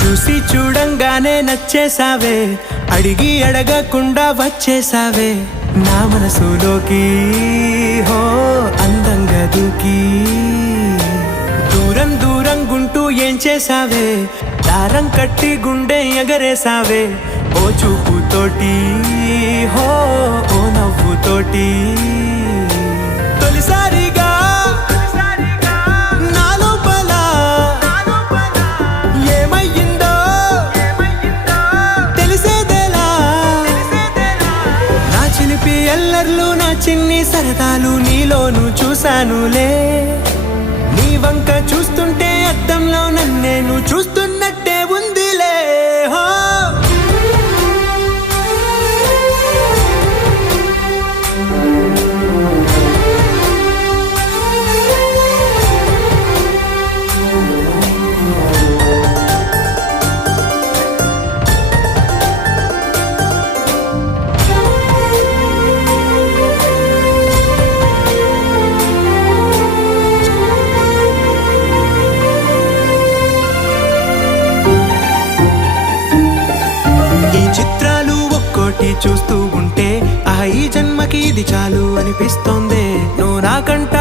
చూసి చూడంగానే నచ్చేసావే, అడిగి అడగకుండా వచ్చేసావే నా మనసులోకి. హో అందంగా దూకి దూరం దూరం గుంటూ ఏం చేసావే, దారం కట్టి గుండె ఎగరేసావే ఓ చూపుతోటి. హో ఓ నవ్వుతోటి తొలిసారిగా నా లోపల ఏమయ్యిందో తెలిసేదేలా. నా చిలిపి ఎల్లర్లు నా చిన్ని సరదాలు నీలోను చూశానులే. నీ వంక చూస్తుంటే అద్దంలో నన్నేను చూస్తున్నట్టే ఉందిలే. హో చిత్రాలు ఒక్కోటి చూస్తూ ఉంటే ఈ జన్మకి ఇది చాలు అనిపిస్తోంది. నువ్వు నాకంట